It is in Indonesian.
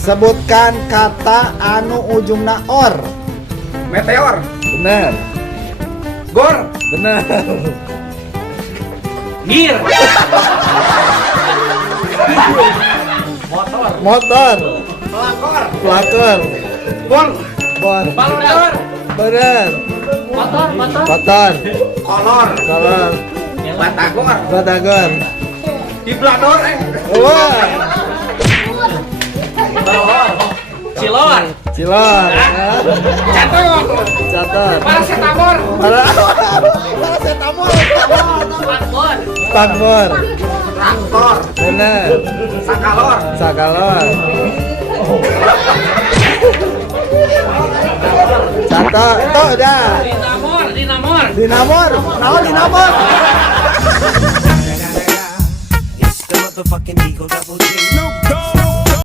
Sebutkan kata anu ujungna or. Meteor. Bener. Gor. Bener. Gir. Motor. Pelakor. Pelakor. Bol. Bor. Balon. Bener. Motor. Motor. Kolor. Kolor. Batagor. Batagor. Diblador. Wah. Cilor. Cilor. Catur. Catur. Paracetamol. Paracetamol. Spakbor. Spakbor. Traktor. Bener. Sakalor. Sakalor. Catur. Tuh udah. Dinamor. Dinamor. Naon dinamor? It's the motherfucking Eagle Double G. Snoop Dogg.